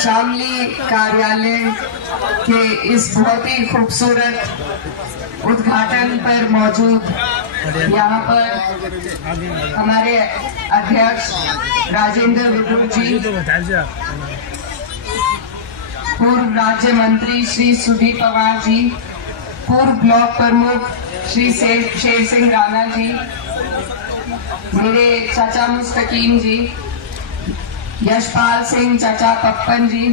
शामली कार्यालय के इस बहुत ही खूबसूरत उद्घाटन पर मौजूद यहाँ पर हमारे अध्यक्ष राजेंद्र विदुर जी, पूर्व राज्य मंत्री श्री सुदीप पवार जी, पूर्व ब्लॉक प्रमुख श्री शेर सिंह राणा जी, मेरे चाचा मुस्तकीम जी, यशपाल सिंह चाचा पप्पन जी,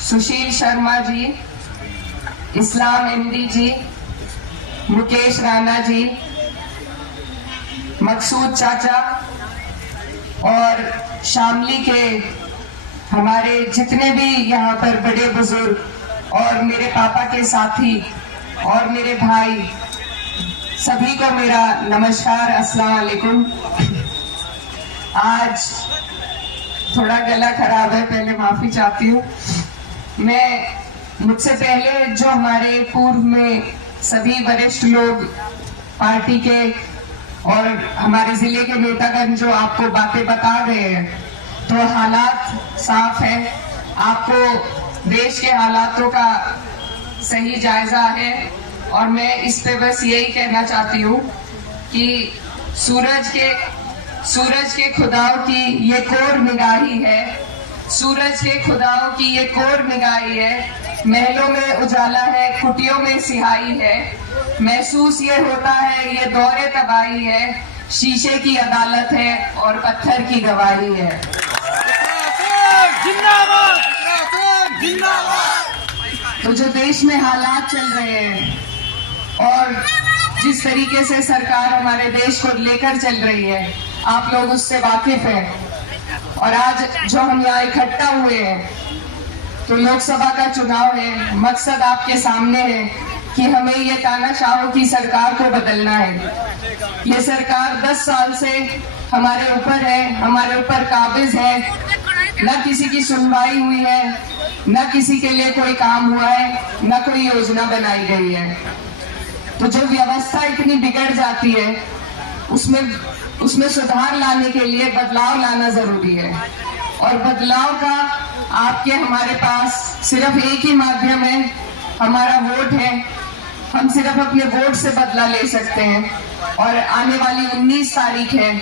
सुशील शर्मा जी, इस्लाम एमडी जी, मुकेश राणा जी, मकसूद चाचा और शामली के हमारे जितने भी यहाँ पर बड़े बुजुर्ग और मेरे पापा के साथी और मेरे भाई, सभी को मेरा नमस्कार, अस्सलाम वालेकुम। आज थोड़ा गला खराब है, पहले माफी चाहती हूँ। मुझसे पहले जो हमारे पूर्व में सभी वरिष्ठ लोग पार्टी के और हमारे जिले के नेतागण जो आपको बातें बता गए हैं, तो हालात साफ है, आपको देश के हालातों का सही जायजा है। और मैं इस पे बस यही कहना चाहती हूँ कि सूरज के खुदाओं की ये कोर निगाही है, सूरज के खुदाओं की ये कोर निगाही है। महलों में उजाला है, कुटियों में सिहाई है, महसूस ये होता है ये दौरे तबाही है, शीशे की अदालत है और पत्थर की गवाही है। जिंदाबाद, जिंदाबाद। तो जो देश में हालात चल रहे हैं और जिस तरीके से सरकार हमारे देश को लेकर चल रही है, आप लोग उससे वाकिफ हैं। और आज जो हम यहाँ इकट्ठा हुए हैं, तो लोकसभा का चुनाव है, मकसद आपके सामने है कि हमें ये तानाशाहों की सरकार को बदलना है। ये सरकार 10 साल से हमारे ऊपर है, हमारे ऊपर काबिज है, न किसी की सुनवाई हुई है, न किसी के लिए कोई काम हुआ है, न कोई योजना बनाई गई है। तो जो व्यवस्था इतनी बिगड़ जाती है, उसमें सुधार लाने के लिए बदलाव लाना जरूरी है। और बदलाव का आपके हमारे पास सिर्फ एक ही माध्यम है, हमारा वोट है। हम सिर्फ अपने वोट से बदला ले सकते हैं। और आने वाली 19 तारीख है,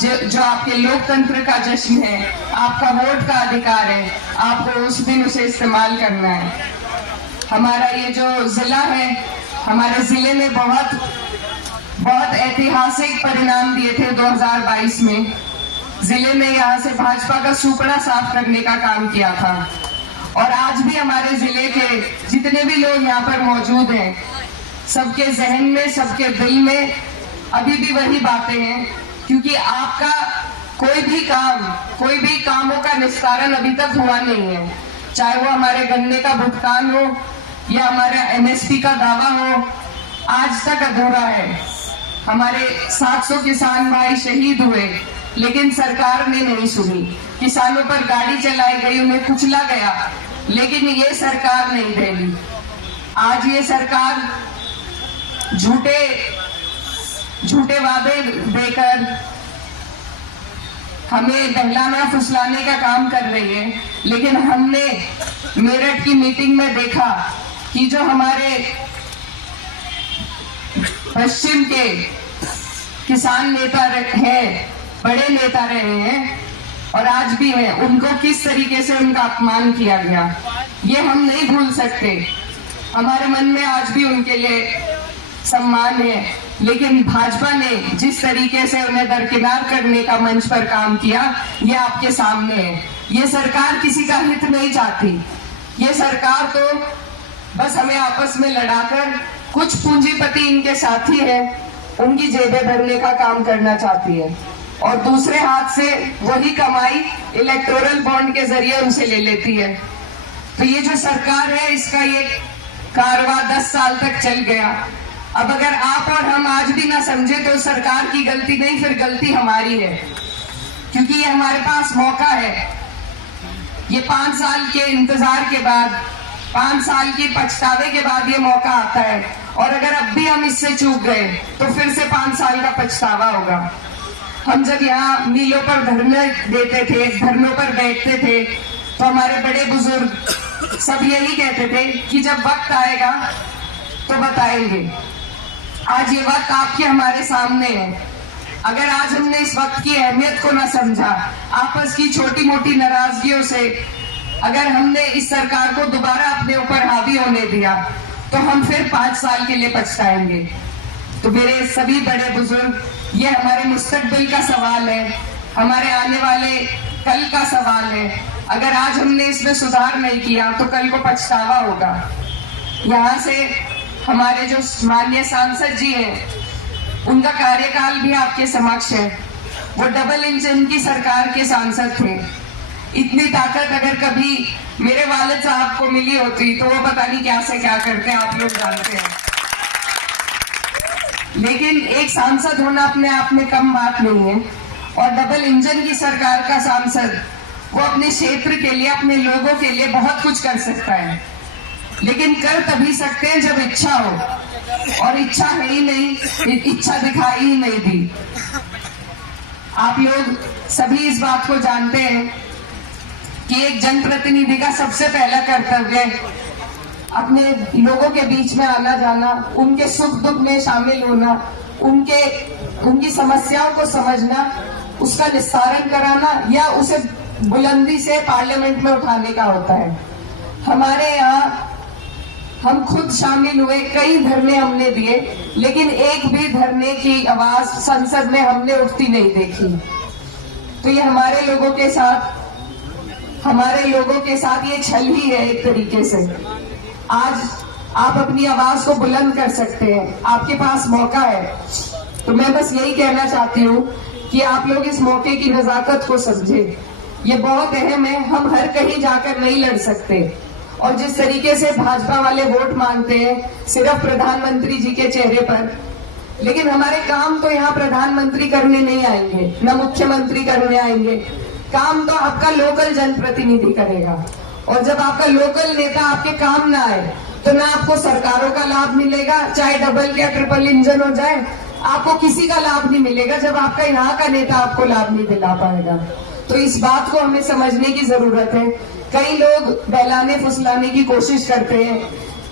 जो आपके लोकतंत्र का जश्न है, आपका वोट का अधिकार है, आपको उस दिन उसे इस्तेमाल करना है। हमारा ये जो जिला है, हमारे जिले में बहुत ऐतिहासिक परिणाम दिए थे 2022 में। जिले में यहाँ से भाजपा का सुपड़ा साफ करने का काम किया था। और आज भी हमारे जिले के जितने भी लोग यहाँ पर मौजूद हैं, सबके जहन में, सबके दिल में अभी भी वही बातें हैं। क्योंकि आपका कोई भी कामों का निस्तारण अभी तक हुआ नहीं है, चाहे वो हमारे गन्ने का भुगतान हो या हमारा एमएसपी का दावा हो, आज तक अधूरा है। हमारे 700 किसान भाई शहीद हुए, लेकिन सरकार ने नहीं सुनी। किसानों पर गाड़ी चलाई गई, उन्हें कुचला गया, लेकिन ये सरकार नहीं देगी। आज ये सरकार झूठे वादे देकर हमें बहलाना फुसलाने का काम कर रही है। लेकिन हमने मेरठ की मीटिंग में देखा कि जो हमारे पश्चिम के किसान नेता हैं, बड़े नेता रहे हैं और आज भी हैं, उनको किस तरीके से उनका अपमान किया गया, ये हम नहीं भूल सकते। हमारे मन में आज भी उनके लिए सम्मान है। लेकिन भाजपा ने जिस तरीके से उन्हें दरकिनार करने का मंच पर काम किया, ये आपके सामने है। ये सरकार किसी का हित नहीं चाहती। ये सरकार तो बस हमें आपस में लड़ाकर, कुछ पूंजीपति इनके साथी हैं, उनकी जेबें भरने का काम करना चाहती है और दूसरे हाथ से वही कमाई इलेक्टोरल बॉन्ड के जरिए उनसे ले लेती है। तो ये जो सरकार है, इसका ये कारवां 10 साल तक चल गया। अब अगर आप और हम आज भी ना समझे तो सरकार की गलती नहीं, फिर गलती हमारी है। क्योंकि ये हमारे पास मौका है। ये 5 साल के इंतजार के बाद, 5 साल की पछतावे के बाद ये मौका आता है। और अगर अब भी हम इससे चूक गए तो फिर से 5 साल का पछतावा होगा। हम जब यहाँ मीलों पर धरने देते थे, धरनों पर बैठते थे, तो हमारे बड़े बुजुर्ग सब यही कहते थे कि जब वक्त आएगा तो बताएंगे। आज ये वक्त आपके हमारे सामने है। अगर आज हमने इस वक्त की अहमियत को न समझा, आपस की छोटी मोटी नाराजगियों से अगर हमने इस सरकार को दोबारा अपने ऊपर हावी होने दिया, तो हम फिर 5 साल के लिए पछताएंगे। तो मेरे सभी बड़े बुजुर्ग, ये हमारे मुस्तकबिल का सवाल है, हमारे आने वाले कल का सवाल है। अगर आज हमने इसमें सुधार नहीं किया तो कल को पछतावा होगा। यहाँ से हमारे जो माननीय सांसद जी हैं, उनका कार्यकाल भी आपके समक्ष है। वो डबल इंजन की सरकार के सांसद थे। इतनी ताकत अगर कभी मेरे वालिद साहब को मिली होती तो वो पता नहीं क्या से क्या करते, आप लोग जानते हैं। लेकिन एक सांसद होना अपने आप में कम बात नहीं है, और डबल इंजन की सरकार का सांसद वो अपने क्षेत्र के लिए, अपने लोगों के लिए बहुत कुछ कर सकता है, लेकिन कर तभी सकते हैं जब इच्छा हो, और इच्छा है ही नहीं, इच्छा दिखाई ही नहीं दी। आप लोग सभी इस बात को जानते हैं कि एक जनप्रतिनिधि का सबसे पहला कर्तव्य अपने लोगों के बीच में आना जाना, उनके सुख दुख में शामिल होना, उनकी समस्याओं को समझना, उसका निस्तारण कराना या उसे बुलंदी से पार्लियामेंट में उठाने का होता है। हमारे यहाँ हम खुद शामिल हुए, कई धरने हमने दिए, लेकिन एक भी धरने की आवाज संसद में हमने उठती नहीं देखी। तो ये हमारे लोगों के साथ ये छल ही है एक तरीके से। आज आप अपनी आवाज को बुलंद कर सकते हैं, आपके पास मौका है। तो मैं बस यही कहना चाहती हूँ कि आप लोग इस मौके की नजाकत को समझे। ये बहुत अहम है, हम हर कहीं जाकर नहीं लड़ सकते, और जिस तरीके से भाजपा वाले वोट मांगते हैं सिर्फ प्रधानमंत्री जी के चेहरे पर, लेकिन हमारे काम तो यहाँ प्रधानमंत्री करने नहीं आएंगे, न मुख्यमंत्री करने आएंगे। काम तो आपका लोकल जनप्रतिनिधि करेगा, और जब आपका लोकल नेता आपके काम ना आए तो ना आपको सरकारों का लाभ मिलेगा, चाहे डबल या ट्रिपल इंजन हो जाए, आपको किसी का लाभ नहीं मिलेगा जब आपका यहाँ का नेता आपको लाभ नहीं दिला पाएगा। तो इस बात को हमें समझने की जरूरत है। कई लोग बहलाने फुसलाने की कोशिश करते हैं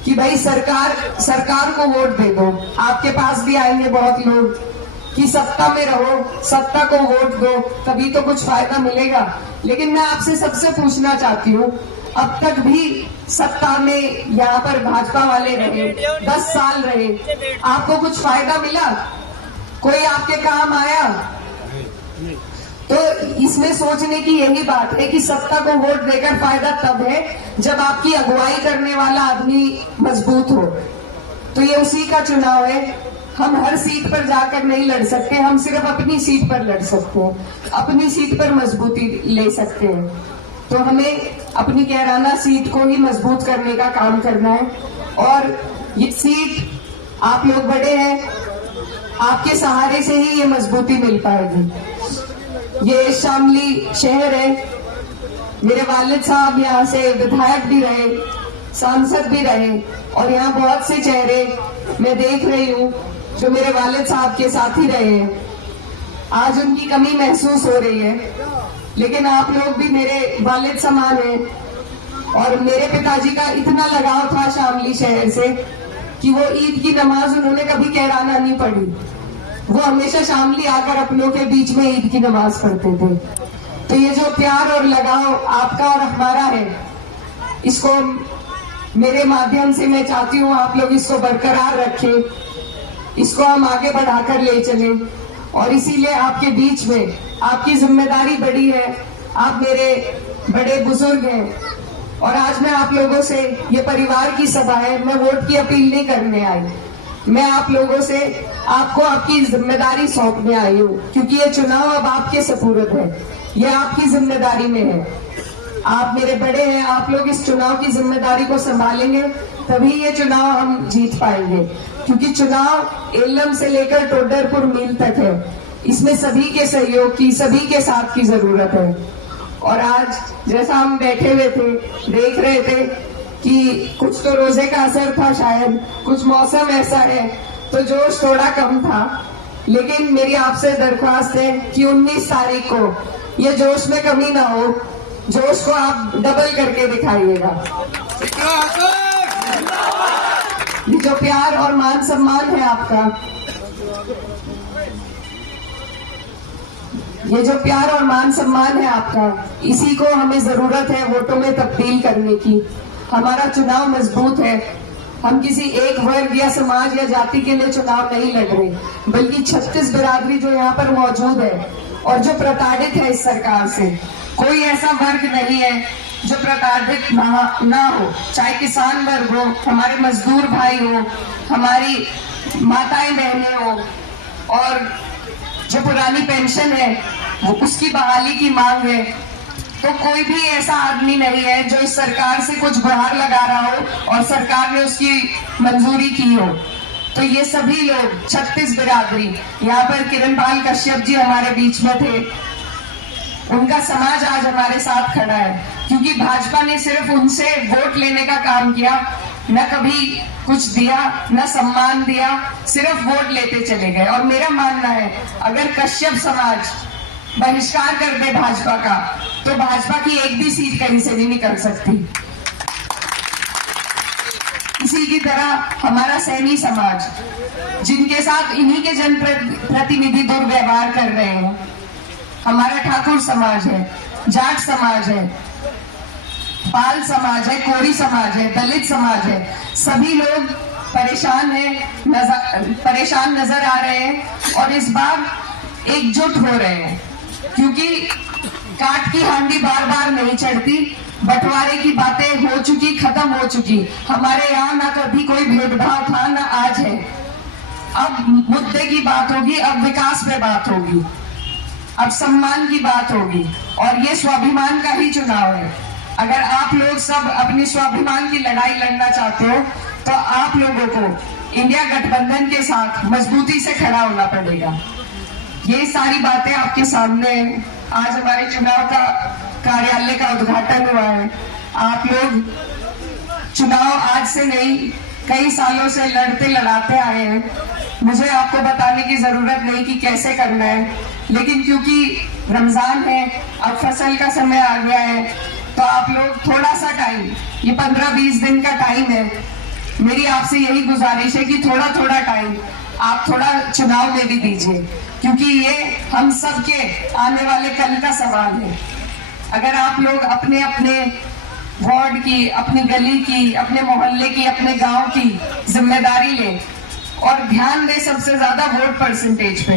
कि भाई सरकार को वोट दे दो। आपके पास भी आएंगे बहुत लोग कि सत्ता में रहो, सत्ता को वोट दो, तभी तो कुछ फायदा मिलेगा। लेकिन मैं आपसे सबसे पूछना चाहती हूँ, अब तक भी सत्ता में यहाँ पर भाजपा वाले रहे, 10 साल रहे, आपको कुछ फायदा मिला? कोई आपके काम आया? तो इसमें सोचने की यही बात है कि सत्ता को वोट देकर फायदा तब है जब आपकी अगुवाई करने वाला आदमी मजबूत हो। तो ये उसी का चुनाव है। हम हर सीट पर जाकर नहीं लड़ सकते, हम सिर्फ अपनी सीट पर लड़ सकते हैं, अपनी सीट पर मजबूती ले सकते हैं। तो हमें अपनी कैराना सीट को ही मजबूत करने का काम करना है, और ये सीट आप लोग बड़े हैं, आपके सहारे से ही ये मजबूती मिल पाएगी। ये शामली शहर है, मेरे वालिद साहब यहाँ से विधायक भी रहे, सांसद भी रहे, और यहाँ बहुत से चेहरे मैं देख रही हूँ जो मेरे वालिद साहब के साथ ही रहे हैं। आज उनकी कमी महसूस हो रही है, लेकिन आप लोग भी मेरे वालिद समान हैं, और मेरे पिताजी का इतना लगाव था शामली शहर से कि वो ईद की नमाज उन्होंने कभी कैराना नहीं पढ़ी, वो हमेशा शामली आकर अपनों के बीच में ईद की नमाज पढ़ते थे। तो ये जो प्यार और लगाव आपका और हमारा है, इसको मेरे माध्यम से मैं चाहती हूँ आप लोग इसको बरकरार रखें, इसको हम आगे बढ़ाकर ले चलें। और इसीलिए आपके बीच में आपकी जिम्मेदारी बड़ी है, आप मेरे बड़े बुजुर्ग हैं, और आज मैं आप लोगों से, ये परिवार की सभा है, मैं वोट की अपील नहीं करने आई, मैं आप लोगों से आपको आपकी जिम्मेदारी सौंपने आई हूँ, क्योंकि ये चुनाव अब आपके सपुर्द है, ये आपकी जिम्मेदारी में है। आप मेरे बड़े हैं, आप लोग इस चुनाव की जिम्मेदारी को संभालेंगे तभी ये चुनाव हम जीत पाएंगे, क्योंकि चुनाव एलम से लेकर टोडरपुर मील तक है, इसमें सभी के सहयोग की, सभी के साथ की जरूरत है। और आज जैसा हम बैठे हुए थे, देख रहे थे कि कुछ तो रोजे का असर था, शायद कुछ मौसम ऐसा है तो जोश थोड़ा कम था, लेकिन मेरी आपसे दरख्वास्त है कि 19 तारीख को ये जोश में कमी ना हो, जोश को आप डबल करके दिखाइएगा। ये जो प्यार और मान सम्मान है आपका, ये जो प्यार और मान सम्मान है आपका, इसी को हमें जरूरत है वोटों में तब्दील करने की। हमारा चुनाव मजबूत है। हम किसी एक वर्ग या समाज या जाति के लिए चुनाव नहीं लड़ रहे, बल्कि 36 बिरादरी जो यहाँ पर मौजूद है और जो प्रताड़ित है इस सरकार से। कोई ऐसा वर्ग नहीं है जो प्रताड़ित ना हो, चाहे किसान वर्ग हो, हमारे मजदूर भाई हो, हमारी माताएं बहनें हो, और जो पुरानी पेंशन है वो उसकी बहाली की मांग है। तो कोई भी ऐसा आदमी नहीं है जो इस सरकार से कुछ गुहार लगा रहा हो और सरकार ने उसकी मंजूरी की हो। तो ये सभी लोग 36 बिरादरी, यहाँ पर किरणपाल कश्यप जी हमारे बीच में थे, उनका समाज आज हमारे साथ खड़ा है, क्योंकि भाजपा ने सिर्फ उनसे वोट लेने का काम किया, न कभी कुछ दिया, न सम्मान दिया, सिर्फ वोट लेते चले गए। और मेरा मानना है अगर कश्यप समाज बहिष्कार कर दे भाजपा का, तो भाजपा की एक भी सीट कहीं से नहीं निकल सकती। इसी की तरह हमारा सैनी समाज, जिनके साथ इन्हीं के जनप्रतिनिधि दुर्व्यवहार कर रहे हैं, हमारा ठाकुर समाज है, जाट समाज है, पाल समाज है, कोरी समाज है, दलित समाज है, सभी लोग परेशान नजर आ रहे हैं और इस बार एकजुट हो रहे हैं, क्योंकि काट की हांडी बार बार नहीं चढ़ती। बंटवारे की बातें हो चुकी, खत्म हो चुकी। हमारे यहाँ ना कभी कोई भेदभाव था, ना आज है। अब मुद्दे की बात होगी, अब विकास पे बात होगी, अब सम्मान की बात होगी, और ये स्वाभिमान का ही चुनाव है। अगर आप लोग सब अपनी स्वाभिमान की लड़ाई लड़ना चाहते हो, तो आप लोगों को इंडिया गठबंधन के साथ मजबूती से खड़ा होना पड़ेगा। ये सारी बातें आपके सामने। आज हमारे चुनाव का कार्यालय का उद्घाटन हुआ है। आप लोग चुनाव आज से नहीं, कई सालों से लड़ते लड़ाते आए हैं। मुझे आपको बताने की जरूरत नहीं कि कैसे करना है, लेकिन क्योंकि रमजान है, अब फसल का समय आ गया है, तो आप लोग थोड़ा सा टाइम, ये 15-20 दिन का टाइम है, मेरी आपसे यही गुजारिश है कि थोड़ा थोड़ा टाइम आप थोड़ा चुनाव में भी दीजिए, क्योंकि ये हम सब के आने वाले कल का सवाल है। अगर आप लोग अपने अपने वार्ड की, अपनी गली की, अपने मोहल्ले की, अपने गांव की जिम्मेदारी लें और ध्यान दें सबसे ज्यादा वोट परसेंटेज पे।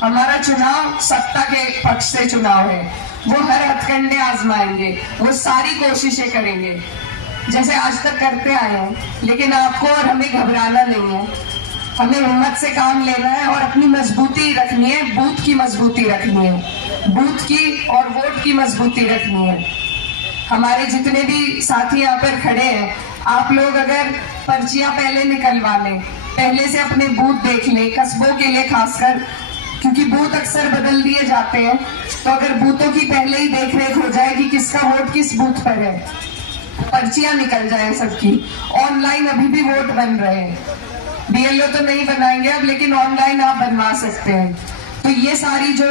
हमारा चुनाव सत्ता के पक्ष से चुनाव है, वो हर हथकंडे आजमाएंगे, वो सारी कोशिशें करेंगे जैसे आज तक करते आए हैं, लेकिन आपको और हमें घबराना नहीं है। हमें हिम्मत से काम लेना है और अपनी मजबूती रखनी है, बूथ की मजबूती रखनी है, बूथ की और वोट की मजबूती रखनी है। हमारे जितने भी साथी यहाँ पर खड़े हैं, आप लोग अगर पर्चियां पहले निकलवा लें, पहले से अपने बूथ देख लें, कस्बों के लिए खासकर, क्योंकि बूथ अक्सर बदल दिए जाते हैं, तो अगर बूथों की पहले ही देखरेख हो जाए कि किसका वोट किस बूथ पर है, पर्चियां निकल जाए सबकी। ऑनलाइन अभी भी वोट बन रहे हैं, बीएलओ तो नहीं बनाएंगे अब, लेकिन ऑनलाइन आप बनवा सकते हैं। तो ये सारी जो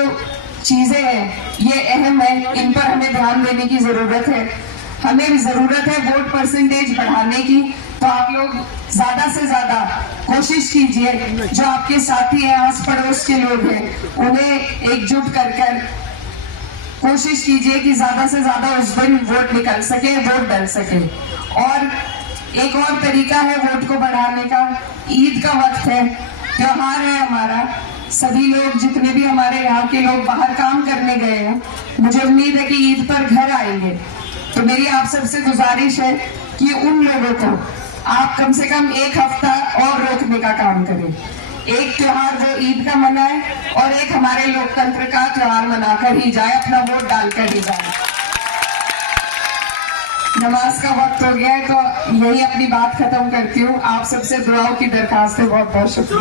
चीजें हैं ये अहम है, इन पर हमें ध्यान देने की जरूरत है। हमें भी जरूरत है वोट परसेंटेज बढ़ाने की, तो आप लोग ज्यादा से ज्यादा कोशिश कीजिए, जो आपके साथी हैं, आस पड़ोस के लोग हैं, उन्हें एकजुट कर कोशिश कीजिए कि ज्यादा से ज्यादा उस दिन वोट निकल सके, वोट डल सके। और एक और तरीका है वोट को बढ़ाने का, ईद का वक्त है, त्योहार है हमारा, सभी लोग जितने भी हमारे यहाँ के लोग बाहर काम करने गए हैं, मुझे उम्मीद है कि ईद पर घर आएंगे। तो मेरी आप सबसे गुजारिश है कि उन लोगों को आप कम से कम एक हफ्ता और रोकने का काम करें। एक त्योहार वो ईद का मनाए और एक हमारे लोकतंत्र का त्योहार मनाकर ही जाए, अपना वोट डालकर ही जाए। नमाज का वक्त हो गया है, तो यही अपनी बात खत्म करती हूँ। आप सबसे दुआओं की दरखास्त है। बहुत बहुत शुक्रिया।